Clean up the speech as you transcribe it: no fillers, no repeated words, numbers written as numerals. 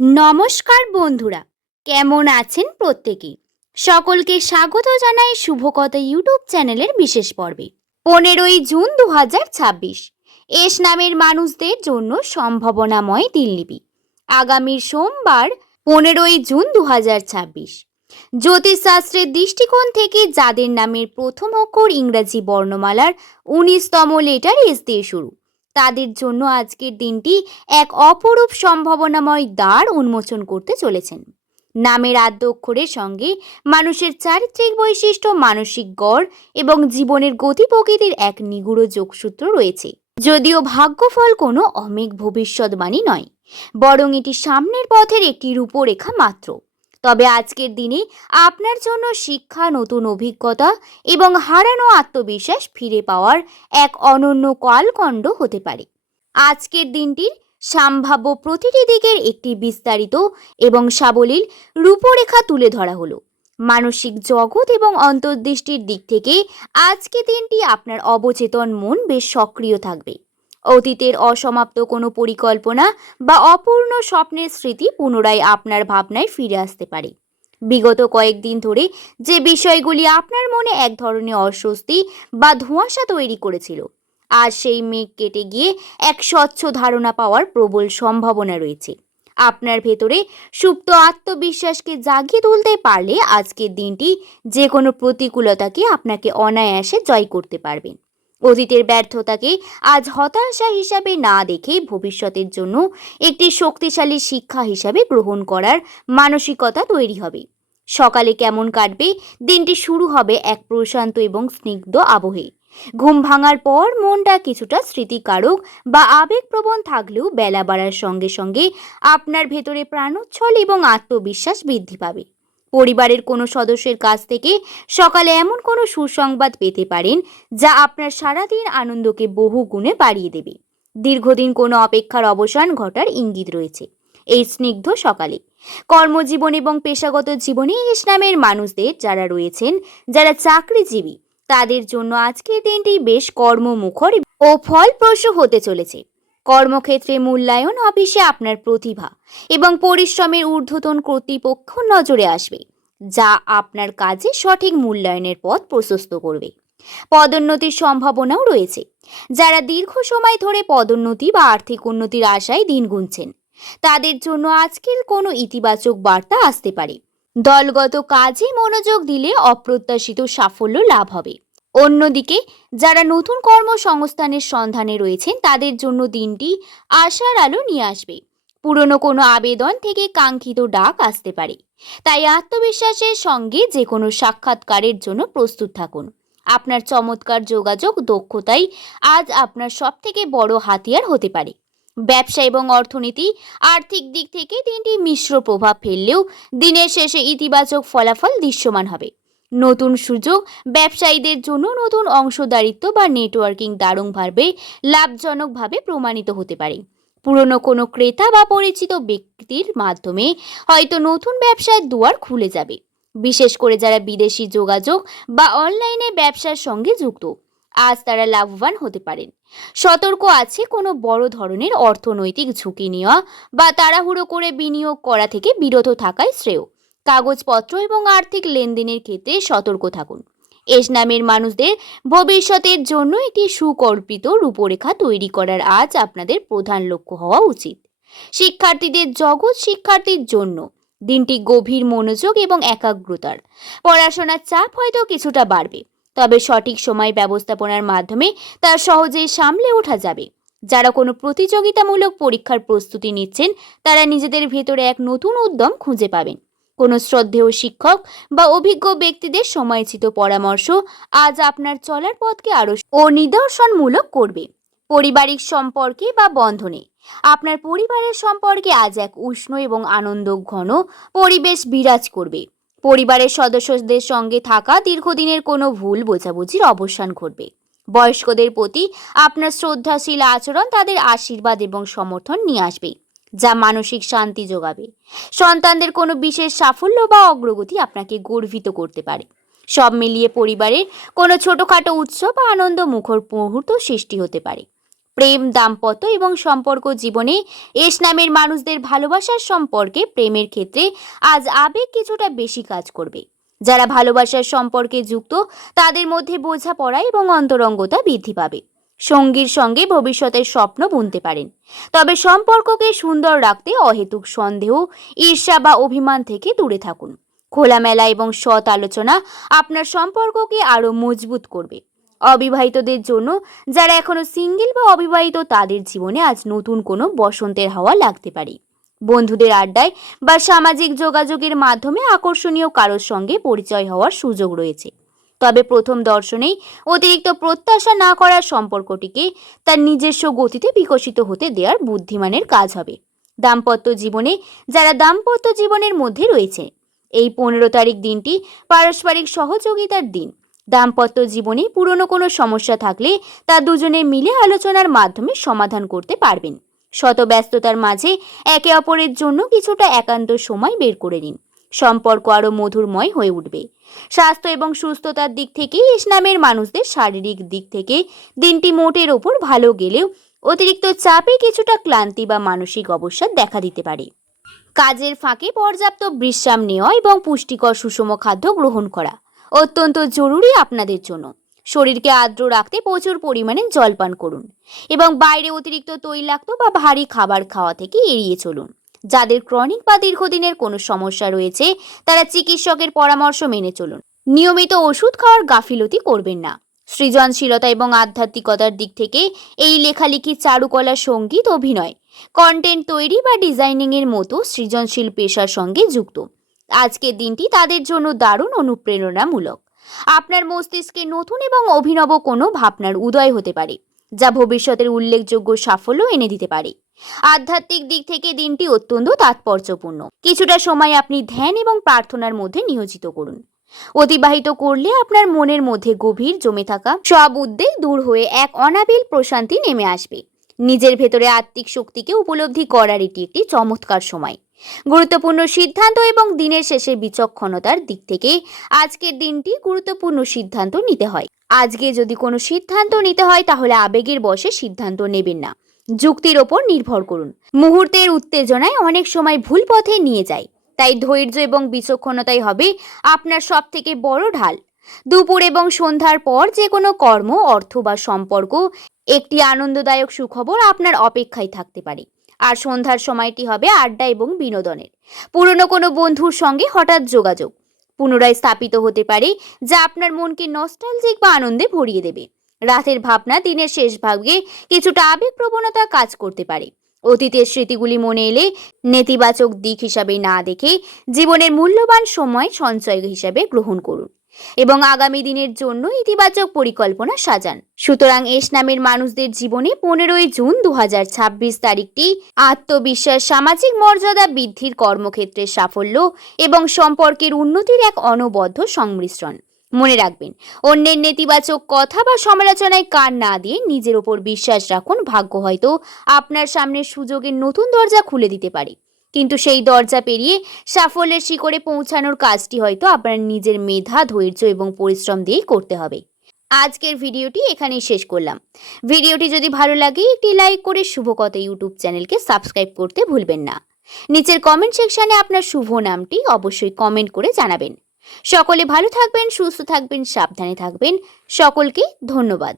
নমস্কার বন্ধুরা, কেমন আছেন প্রত্যেকে? সকলকে স্বাগত জানাই শুভকথা ইউটিউব চ্যানেলের বিশেষ পর্বে। 15ই জুন 2026 এস নামের মানুষদের জন্য সম্ভাবনাময় দিনলিপি। আগামীর সোমবার 15ই জুন 2026 জ্যোতিষশাস্ত্রের দৃষ্টিকোণ থেকে যাদের নামের প্রথম অক্ষর ইংরাজি বর্ণমালার 19তম লেটার এস দিয়ে শুরু, তাদের জন্য আজকের দিনটি এক অপরূপ সম্ভাবনাময় দ্বার উন্মোচন করতে চলেছেন। নামের আদ্য অক্ষরের সঙ্গে মানুষের চারিত্রিক বৈশিষ্ট্য, মানসিক গড় এবং জীবনের গতি প্রকৃতির এক নিগুড় যোগসূত্র রয়েছে। যদিও ভাগ্যফল কোনো অমেঘ ভবিষ্যৎবাণী নয়, বরং এটি সামনের পথের একটি রূপরেখা মাত্র। তবে আজকের দিনে আপনার জন্য শিক্ষা, নতুন অভিজ্ঞতা এবং হারানো আত্মবিশ্বাস ফিরে পাওয়ার এক অনন্য কালখণ্ড হতে পারে। আজকের দিনটির সম্ভাব্য প্রতিটি দিকের একটি বিস্তারিত এবং সাবলীল রূপরেখা তুলে ধরা হলো। মানসিক জগৎ এবং অন্তর্দৃষ্টির দিক থেকে আজকে দিনটি আপনার অবচেতন মন বেশ সক্রিয় থাকবে। অতীতের অসমাপ্ত কোনো পরিকল্পনা বা অপূর্ণ স্বপ্নের স্মৃতি পুনরায় আপনার ভাবনায় ফিরে আসতে পারে। বিগত কয়েকদিন ধরে যে বিষয়গুলি আপনার মনে এক ধরনের অস্বস্তি বা ধোঁয়াশা তৈরি করেছিল, আজ সেই মেঘ কেটে গিয়ে এক স্বচ্ছ ধারণা পাওয়ার প্রবল সম্ভাবনা রয়েছে। আপনার ভেতরে সুপ্ত আত্মবিশ্বাসকে জাগিয়ে তুলতে পারলে আজকের দিনটি যে কোনো প্রতিকূলতাকে আপনাকে অনায়াসে জয় করতে পারবেন। অতীতের ব্যর্থতাকে আজ হতাশা হিসাবে না দেখে ভবিষ্যতের জন্য একটি শক্তিশালী শিক্ষা হিসাবে গ্রহণ করার মানসিকতা তৈরি হবে। সকালে কেমন কাটবে? দিনটি শুরু হবে এক প্রশান্ত এবং স্নিগ্ধ আবহে। ঘুম ভাঙার পর মনটা কিছুটা স্মৃতিকারক বা আবেগপ্রবণ থাকলেও বেলা বাড়ার সঙ্গে সঙ্গে আপনার ভেতরে প্রাণোচ্ছল এবং আত্মবিশ্বাস বৃদ্ধি পাবে। পরিবারের কোনো সদস্যের কাছ থেকে সকালে এমন কোনো সুসংবাদ পেতে পারেন যা আপনার সারাদিন আনন্দকে বহু গুণে বাড়িয়ে দেবে। দীর্ঘদিন কোনো অপেক্ষার অবসান ঘটার ইঙ্গিত রয়েছে এই স্নিগ্ধ সকালে। কর্মজীবন এবং পেশাগত জীবনে এস নামের মানুষদের যারা রয়েছেন, যারা চাকরিজীবী, তাদের জন্য আজকের দিনটি বেশ কর্মমুখর ও ফলপ্রসূ হতে চলেছে। কর্মক্ষেত্রে মূল্যায়ন, অফিসে আপনার প্রতিভা এবং পরিশ্রমের ঊর্ধ্বতন কর্তৃপক্ষ নজরে আসবে, যা আপনার কাজে সঠিক মূল্যায়নের পথ প্রশস্ত করবে। পদোন্নতির সম্ভাবনাও রয়েছে। যারা দীর্ঘ সময় ধরে পদোন্নতি বা আর্থিক উন্নতির আশায় দিন গুনছেন, তাদের জন্য আজকের কোনো ইতিবাচক বার্তা আসতে পারে। দলগত কাজে মনোযোগ দিলে অপ্রত্যাশিত সাফল্য লাভ হবে। অন্যদিকে যারা নতুন কর্মসংস্থানের সন্ধানে রয়েছেন, তাদের জন্য দিনটি আশার আলো নিয়ে আসবে। পুরনো কোনো আবেদন থেকে কাঙ্ক্ষিত ডাক আসতে পারে, তাই আত্মবিশ্বাসের সঙ্গে যে কোনো সাক্ষাৎকারের জন্য প্রস্তুত থাকুন। আপনার চমৎকার যোগাযোগ দক্ষতাই আজ আপনার সবথেকে বড় হাতিয়ার হতে পারে। ব্যবসা এবং অর্থনীতি, আর্থিক দিক থেকে দিনটি মিশ্র প্রভাব ফেললেও দিনের শেষে ইতিবাচক ফলাফল দৃশ্যমান হবে। নতুন সুযোগ, ব্যবসায়ীদের জন্য নতুন অংশদারিত্ব বা নেটওয়ার্কিং দারুণভাবে লাভজনকভাবে প্রমাণিত হতে পারে। পুরনো কোনো ক্রেতা বা পরিচিত ব্যক্তির মাধ্যমে হয়তো নতুন ব্যবসার দুয়ার খুলে যাবে, বিশেষ করে যারা বিদেশি যোগাযোগ বা অনলাইনে ব্যবসার সঙ্গে যুক্ত। আজ তারা লাভবান হতে পারেন। সতর্ক আছে কোনো বড় ধরনের অর্থনৈতিক ঝুঁকি নেওয়া বা তাড়াহুড়ো করে বিনিয়োগ করা থেকে বিরত থাকাই শ্রেয়। কাগজপত্র এবং আর্থিক লেনদেনের ক্ষেত্রে সতর্ক থাকুন। এস নামের মানুষদের ভবিষ্যতের জন্য একটি সুকল্পিত রূপরেখা তৈরি করার আজ আপনাদের প্রধান লক্ষ্য হওয়া উচিত। শিক্ষার্থীদের জগৎ, শিক্ষার্থীর জন্য দিনটি গভীর মনোযোগ এবং একাগ্রতার। পড়াশোনার চাপ হয়তো কিছুটা বাড়বে, তবে সঠিক সময় ব্যবস্থাপনার মাধ্যমে তা সহজেই সামলে ওঠা যাবে। যারা কোনো প্রতিযোগিতামূলক পরীক্ষার প্রস্তুতি নিচ্ছেন, তারা নিজেদের ভেতরে এক নতুন উদ্যম খুঁজে পাবেন। কোনো শ্রদ্ধেয় শিক্ষক বা অভিজ্ঞ ব্যক্তিদের সময়চিত পরামর্শ আজ আপনার চলার পথকে আরও নিদর্শনমূলক করবে। পারিবারিক সম্পর্কে বা বন্ধনে আপনার পরিবারের সম্পর্কে আজ এক উষ্ণ এবং আনন্দ ঘন পরিবেশ বিরাজ করবে। পরিবারের সদস্যদের সঙ্গে থাকা দীর্ঘদিনের কোনো ভুল বোঝাবুঝির অবসান ঘটবে। বয়স্কদের প্রতি আপনার শ্রদ্ধাশীল আচরণ তাদের আশীর্বাদ এবং সমর্থন নিয়ে আসবে, যা মানসিক শান্তি যোগাবে। সন্তানদের কোনো বিশেষ সাফল্য বা অগ্রগতি আপনাকে গর্বিত করতে পারে। সব মিলিয়ে পরিবারের কোনো ছোটখাটো উৎসব বা আনন্দ মুখর মুহূর্ত সৃষ্টি হতে পারে। প্রেম, দাম্পত্য এবং সম্পর্ক জীবনে এস নামের মানুষদের ভালোবাসার সম্পর্কে প্রেমের ক্ষেত্রে আজ আবেগ কিছুটা বেশি কাজ করবে। যারা ভালোবাসার সম্পর্কে যুক্ত তাদের মধ্যে বোঝাপড়া এবং অন্তরঙ্গতা বৃদ্ধি পাবে। সঙ্গীর সঙ্গে ভবিষ্যতের স্বপ্ন বুনতে পারেন। তবে সম্পর্ককে সুন্দর রাখতে অহেতুক সন্দেহ, ঈর্ষা বা অভিমান থেকে দূরে থাকুন। খোলামেলা এবং সৎ আলোচনা আপনার সম্পর্ককে আরো মজবুত করবে। অবিবাহিতদের জন্য, যারা এখনো সিঙ্গেল বা অবিবাহিত, তাদের জীবনে আজ নতুন কোনো বসন্তের হাওয়া লাগতে পারে। বন্ধুদের আড্ডায় বা সামাজিক যোগাযোগের মাধ্যমে আকর্ষণীয় কারোর সঙ্গে পরিচয় হওয়ার সুযোগ রয়েছে। তবে প্রথম দর্শনেই অতিরিক্ত প্রত্যাশা না করার সম্পর্কটিকে তার নিজস্ব গতিতে বিকশিত হতে দেওয়ার বুদ্ধিমানের কাজ হবে। যারা দাম্পত্য জীবনের মধ্যে রয়েছে, এই 15 তারিখ দিনটি পারস্পরিক সহযোগিতার দিন। দাম্পত্য জীবনে পুরনো কোনো সমস্যা থাকলে তা দুজনে মিলে আলোচনার মাধ্যমে সমাধান করতে পারবেন। শত ব্যস্ততার মাঝে একে অপরের জন্য কিছুটা একান্ত সময় বের করে নিন। সম্পর্ক আরো মধুরময় হয়ে উঠবে। স্বাস্থ্য এবং সুস্থতার দিক থেকে এস নামের মানুষদের শারীরিক দিক থেকে দিনটি মোটের ওপর ভালো গেলেও অতিরিক্ত চাপে কিছুটা ক্লান্তি বা মানসিক অবসাদ দেখা দিতে পারে। কাজের ফাঁকে পর্যাপ্ত বিশ্রাম নেওয়া এবং পুষ্টিকর সুষম খাদ্য গ্রহণ করা অত্যন্ত জরুরি আপনাদের জন্য। শরীরকে আর্দ্র রাখতে প্রচুর পরিমাণে জল পান করুন এবং বাইরে অতিরিক্ত তৈলাক্ত বা ভারী খাবার খাওয়া থেকে এড়িয়ে চলুন। যাদের ক্রনিক বা দীর্ঘদিনের কোনো সমস্যা রয়েছে তারা চিকিৎসকের পরামর্শ মেনে চলুন। নিয়মিত ওষুধ খাওয়ার গাফিলতি করবেন না। সৃজনশীলতা এবং আধ্যাত্মিকতার দিক থেকে এই লেখালেখি, চারুকলা, সঙ্গীত, অভিনয়, কন্টেন্ট তৈরি বা ডিজাইনিং এর মতো সৃজনশীল পেশার সঙ্গে যুক্ত। আজকের দিনটি তাদের জন্য দারুণ অনুপ্রেরণামূলক। আপনার মস্তিষ্কে নতুন এবং অভিনব কোনো ভাবনার উদয় হতে পারে, যা ভবিষ্যতের উল্লেখযোগ্য সাফল্য এনে দিতে পারে। আধ্যাত্মিক দিক থেকে দিনটি অত্যন্ত তাৎপর্যপূর্ণ। কিছুটা সময় আপনি ধ্যান এবং প্রার্থনার মধ্যে নিয়োজিত করুন। অতিবাহিত করলে আপনার মনের মধ্যে গভীর জমে থাকা সব উদ্বেগ দূর হয়ে এক অনাবিল প্রশান্তি নেমে আসবে। নিজের ভেতরে আত্মিক শক্তিকে উপলব্ধি করার এটি একটি চমৎকার সময়। গুরুত্বপূর্ণ সিদ্ধান্ত এবং দিনের শেষে বিচক্ষণতার দিক থেকে আজকের দিনটি গুরুত্বপূর্ণ সিদ্ধান্ত নিতে হয়। আজকে যদি কোনো সিদ্ধান্ত নিতে হয় তাহলে আবেগের বশে সিদ্ধান্ত নেবেন না, যুক্তির ওপর নির্ভর করুন। মুহূর্তের উত্তেজনায় অনেক সময় ভুল পথে নিয়ে যায়, তাই ধৈর্য এবং বিচক্ষণতাই হবে আপনার সব থেকে বড় ঢাল। দুপুর এবং সন্ধ্যার পর যে কোনো কর্ম, অর্থ বা সম্পর্ক একটি আনন্দদায়ক সুখবর আপনার অপেক্ষায় থাকতে পারে। আর সন্ধ্যার সময়টি হবে আড্ডা এবং বিনোদনের। পুরনো কোনো বন্ধুর সঙ্গে হঠাৎ যোগাযোগ পুনরায় স্থাপিত হতে পারে, যা আপনার মনকে নস্টালজিক বা আনন্দে ভরিয়ে দেবে। রাতের ভাবনা দিনের শেষ ভাগে কিছুটা আবেগ প্রবণতা কাজ করতে পারে। অতীতের স্মৃতিগুলি মনে এলে নেতিবাচক দিক হিসাবে না দেখে জীবনের মূল্যবান সময় সঞ্চয় হিসাবে গ্রহণ করুন এবং আগামী দিনের জন্য ইতিবাচক পরিকল্পনা সাজান। সুতরাং এস নামের মানুষদের জীবনে 15ই জুন 2026 তারিখটি আত্মবিশ্বাস, সামাজিক মর্যাদা বৃদ্ধির, কর্মক্ষেত্রের সাফল্য এবং সম্পর্কের উন্নতির এক অনবদ্য সংমিশ্রণ। মনে রাখবেন, অন্যের নেতিবাচক কথা বা সমালোচনায় কান না দিয়ে নিজের ওপর বিশ্বাস রাখুন। ভাগ্য হয়তো আপনার সামনে সুযোগের নতুন দরজা খুলে দিতে পারে, কিন্তু সেই দরজা পেরিয়ে সাফল্যের শিখরে পৌঁছানোর কাজটি হয়তো আপনার নিজের মেধা, ধৈর্য এবং পরিশ্রম দিয়েই করতে হবে। আজকের ভিডিওটি এখানেই শেষ করলাম। ভিডিওটি যদি ভালো লাগে একটি লাইক করে শুভকথা ইউটিউব চ্যানেলকে সাবস্ক্রাইব করতে ভুলবেন না। নিচের কমেন্ট সেকশনে আপনার শুভ নামটি অবশ্যই কমেন্ট করে জানাবেন। সকলে ভালো থাকবেন, সুস্থ থাকবেন, সাবধানে থাকবেন। সকলকে ধন্যবাদ।